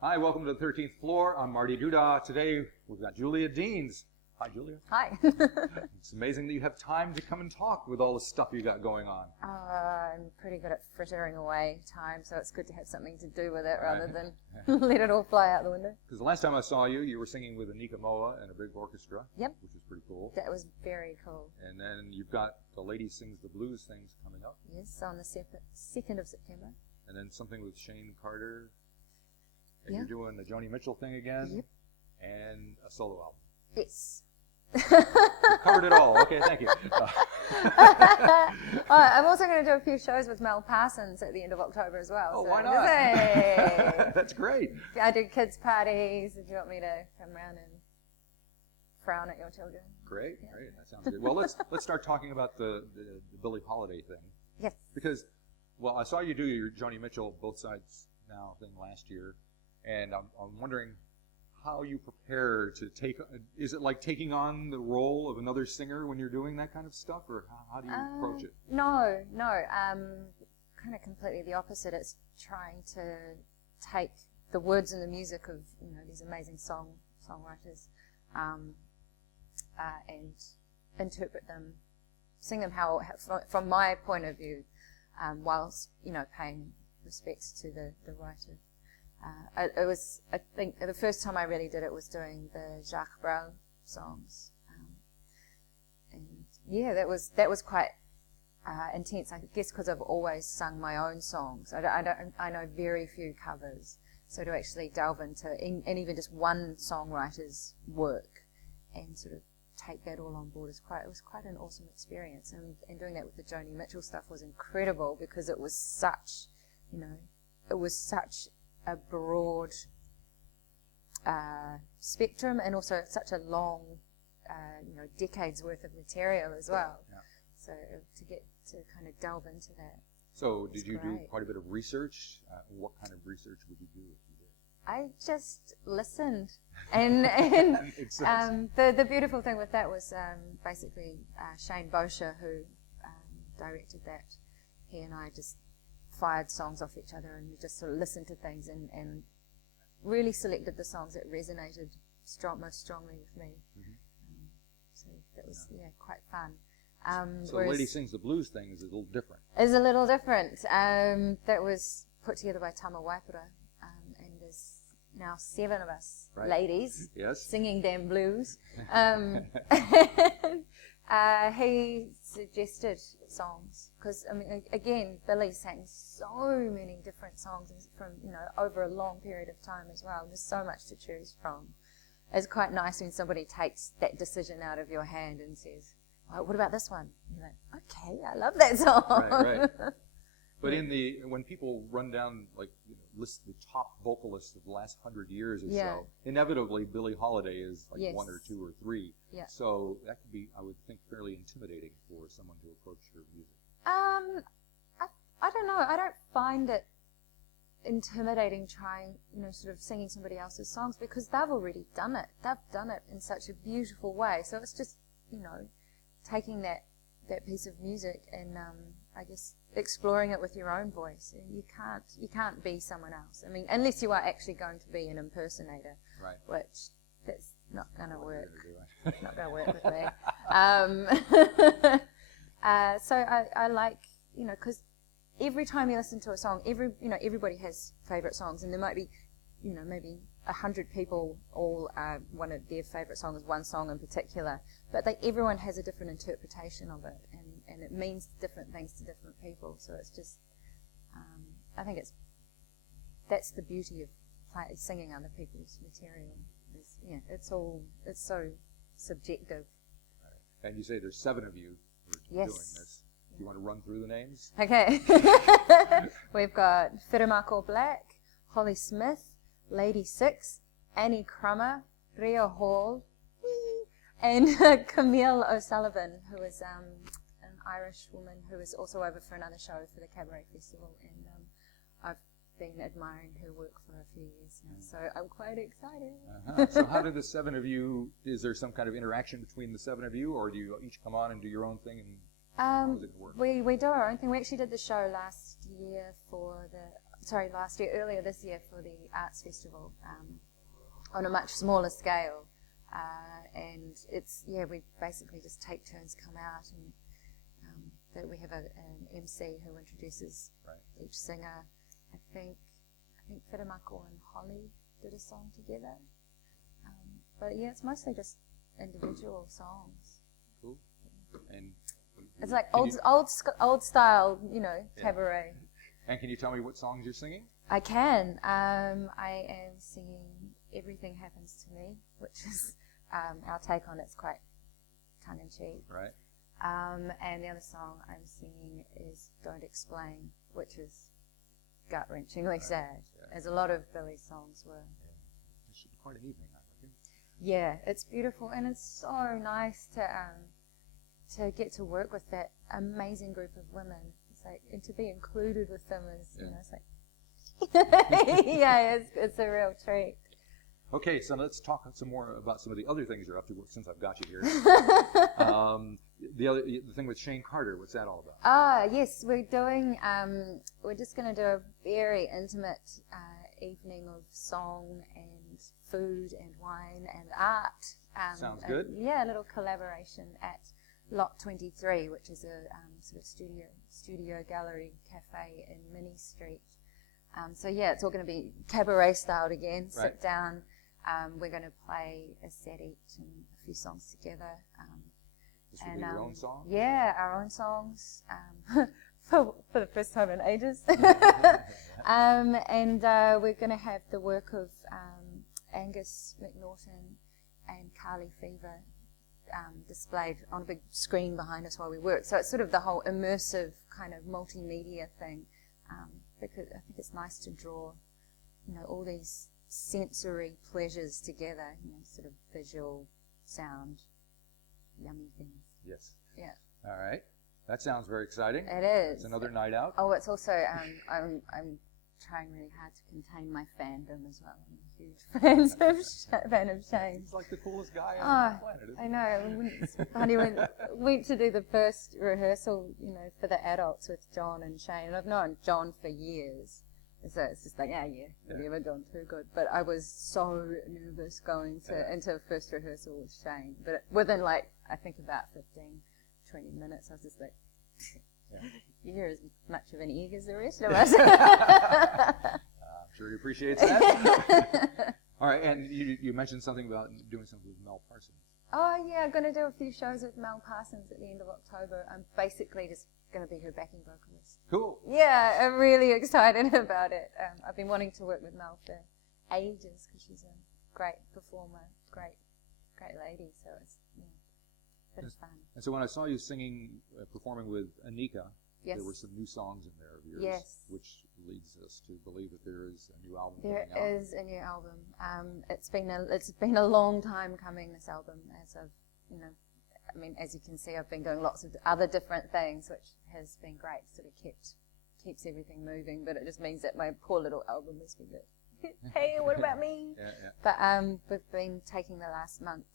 Hi, welcome to the 13th floor. I'm Marty Duda. Today we've got Julia Deans. Hi, Julia. Hi. It's amazing that you have time to come and talk with all the stuff you got going on. I'm pretty good at frittering away time, so it's good to have something to do with it rather than let it all fly out the window. Because the last time I saw you, you were singing with Anika Moa and a big orchestra. Yep. Which is pretty cool. That was very cool. And then you've got the Lady Sings the Blues things coming up. Yes, on the 2nd of September. And then something with Shane Carter. And Yeah. you're doing the Joni Mitchell thing again. Yep. And a solo album. Yes. You covered it all. Okay, thank you. I'm also going to do a few shows with Mel Parsons at the end of October as well. Oh, so why not? Hey. That's great. I do kids' parties. If you want me to come around and frown at your children. Great, great. That sounds good. Well, let's start talking about the Billie Holiday thing. Yes. Because, well, I saw you do your Joni Mitchell Both Sides Now thing last year, and I'm wondering how you prepare to take. Is it like taking on the role of another singer when you're doing that kind of stuff, or how do you approach it? No. Kind of completely the opposite. It's trying to take the words and the music of these amazing songwriters, and interpret them, sing them from my point of view, whilst paying respects to the writer. It was, I think, the first time I really did it was doing the Jacques Brel songs, and yeah, that was quite intense. I guess because I've always sung my own songs. I know very few covers, so to actually delve into and even just one songwriter's work and sort of take that all on board it was quite an awesome experience. And doing that with the Joni Mitchell stuff was incredible because it was such a broad spectrum, and also such a long, decades worth of material as well. Yeah. So to get to kind of delve into that. So did you do quite a bit of research? What kind of research would you do if you did? I just listened, and the beautiful thing with that was basically Shane Bosher, who directed that. He and I just fired songs off each other and just sort of listened to things and really selected the songs that resonated most strongly with me. Mm-hmm. So that was quite fun. So the Lady Sings the Blues thing is a little different. Is a little different. That was put together by Tama Waipura, and there's now 7 of us ladies singing damn blues. He suggested songs because, again, Billie sang so many different songs from, over a long period of time as well. There's so much to choose from. It's quite nice when somebody takes that decision out of your hand and says, "Oh, what about this one?" And you're like, "Okay, I love that song." Right. But when people run down, list the top vocalists of the last 100 years or so, inevitably Billie Holiday is 1 or 2 or 3. Yeah. So that could be, I would think, fairly intimidating for someone to approach her music. I don't know. I don't find it intimidating trying, sort of singing somebody else's songs because they've already done it. They've done it in such a beautiful way. So it's just, taking that piece of music and I guess exploring it with your own voice. You can't be someone else. Unless you are actually going to be an impersonator, which that's not going to work. Not going to work with me. So I like, because every time you listen to a song, everybody has favorite songs, and there might be, maybe 100 people all one of their favorite songs, one song in particular, but everyone has a different interpretation of it, and it means different things to different people. So it's just, I think that's the beauty of singing other people's material. It's so subjective. And you say there's 7 of you who are doing this. Do you want to run through the names? Okay. We've got Whirimako Black, Hollie Smith, Lady Six, Annie Crummer, Ria Hall, and Camille O'Sullivan, who is an Irish woman who is also over for another show for the Cabaret Festival, and I've been admiring her work for a few years now, so I'm quite excited. So how do the 7 of you, is there some kind of interaction between the 7 of you, or do you each come on and do your own thing? And how does it work? We do our own thing. We actually did the show last year earlier this year for the Arts Festival on a much smaller scale. And we basically just take turns come out, and that we have an MC who introduces each singer. I think Whirimako and Hollie did a song together. But yeah, it's mostly just individual songs. Cool. And it's like old style, cabaret. And can you tell me what songs you're singing? I can. I am singing Everything Happens to Me, which is our take on it's quite tongue-in-cheek. Right. And the other song I'm singing is Don't Explain, which is gut-wrenchingly sad, as a lot of Billie's songs were. Yeah. It should be quite an evening, I reckon. Yeah, it's beautiful, and it's so nice to get to work with that amazing group of women. It's like, and to be included with them is, it's like, it's a real treat. Okay, so let's talk some more about some of the other things you're up to since I've got you here. The thing with Shane Carter, what's that all about? Yes, we're doing, we're just going to do a very intimate evening of song and food and wine and art. Sounds good. A little collaboration at Lot 23, which is a sort of studio gallery cafe in Minnie Street. It's all going to be cabaret styled again, sit down. We're going to play a set each and a few songs together. This will be your own songs? Yeah, our own songs for the first time in ages. And we're going to have the work of Angus McNaughton and Carly Fever displayed on a big screen behind us while we work. So it's sort of the whole immersive kind of multimedia thing, because I think it's nice to draw, all these sensory pleasures together, sort of visual, sound, yummy things. Yes. Yeah. All right. That sounds very exciting. It is. It's another night out. Oh, it's also, I'm trying really hard to contain my fandom as well. I'm a huge fan of Shane. He's like the coolest guy on the planet, isn't he? I know. It's funny when went to do the first rehearsal, for the adults with John and Shane. And I've known John for years. So it's just like, we're never going too good. But I was so nervous going into a first rehearsal with Shane. But within I think about 15, 20 minutes, I was just like, you're as much of an egg as the rest of us. I'm sure he appreciates that. All right, and you mentioned something about doing something with Mel Parsons. Oh, yeah, I'm going to do a few shows with Mel Parsons at the end of October. I'm basically just going to be her backing vocalist. Cool. Yeah, I'm really excited about it. I've been wanting to work with Mel for ages because she's a great performer, great lady, so it's a bit of fun. And so when I saw you singing, performing with Anika, yes, there were some new songs in there of yours, which leads us to believe that there is a new album coming out. There is a new album. It's been a long time coming, this album, as you can see, I've been doing lots of other different things, which has been great. Sort of keeps everything moving, but it just means that my poor little album has been hey, what about me? But we've been taking the last month,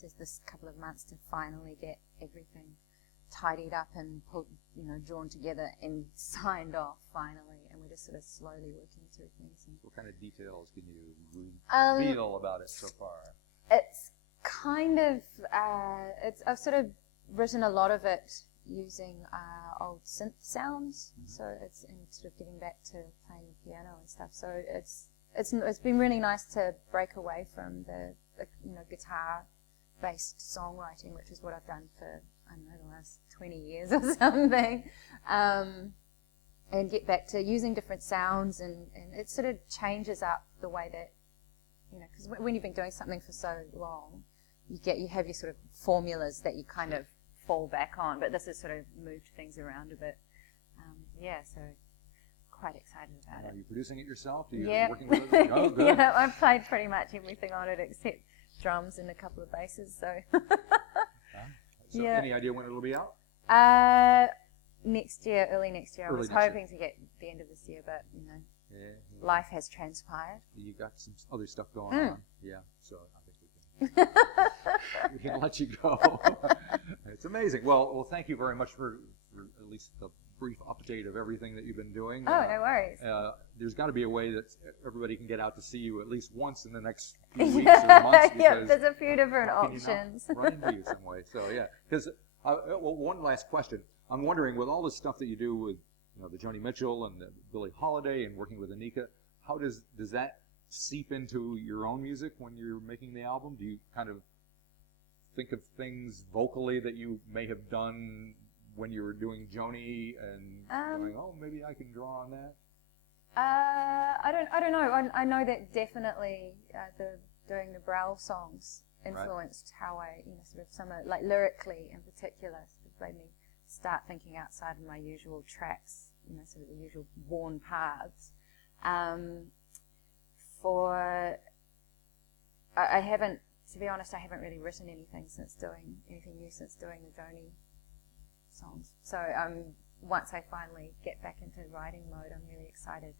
just this couple of months, to finally get everything tidied up and pulled, drawn together and signed off finally, and we're just sort of slowly working through things. What kind of details can you reveal about it so far? It's kind of, I've sort of written a lot of it using old synth sounds, so it's in sort of getting back to playing the piano and stuff. So it's been really nice to break away from the guitar-based songwriting, which is what I've done for the last 20 years or something, and get back to using different sounds, and it sort of changes up the way that, because when you've been doing something for so long, you have your sort of formulas that you kind of fall back on, but this has sort of moved things around a bit. So quite excited about it. Are you producing it yourself? Are you yeah. working with it? Oh, good. Yeah, I've played pretty much everything on it except drums and a couple of basses, so... So any idea when it'll be out? Next year, early next year. I was hoping to get the end of this year, but, life has transpired. You got some other stuff going on. Yeah, so I think we can let you go. It's amazing. Well, thank you very much for at least the brief update of everything that you've been doing. Oh, no worries. There's got to be a way that everybody can get out to see you at least once in the next few weeks or months. Yeah, there's a few different options. Run into you some way. So yeah, because well, one last question. I'm wondering, with all the stuff that you do with the Joni Mitchell and the Billie Holiday and working with Anika, how does that seep into your own music when you're making the album? Do you kind of think of things vocally that you may have done when you were doing Joni and going, oh, maybe I can draw on that? I don't know. I know that definitely doing the Browl songs influenced how I, sort of some like lyrically in particular, sort of made me start thinking outside of my usual tracks, sort of the usual worn paths. I haven't, to be honest, I haven't really written anything new since doing the Joni songs. So once I finally get back into writing mode, I'm really excited.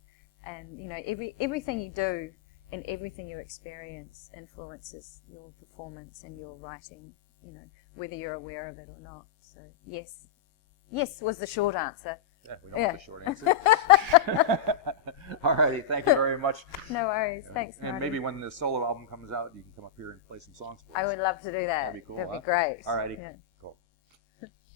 And everything you do and everything you experience influences your performance and your writing, whether you're aware of it or not. So yes was the short answer. Yeah, we know what the short answer. All righty, thank you very much. No worries, thanks, Marty. And maybe when the solo album comes out, you can come up here and play some songs for us. I would love to do that. That'd be cool. That'd be great. All righty. Yeah.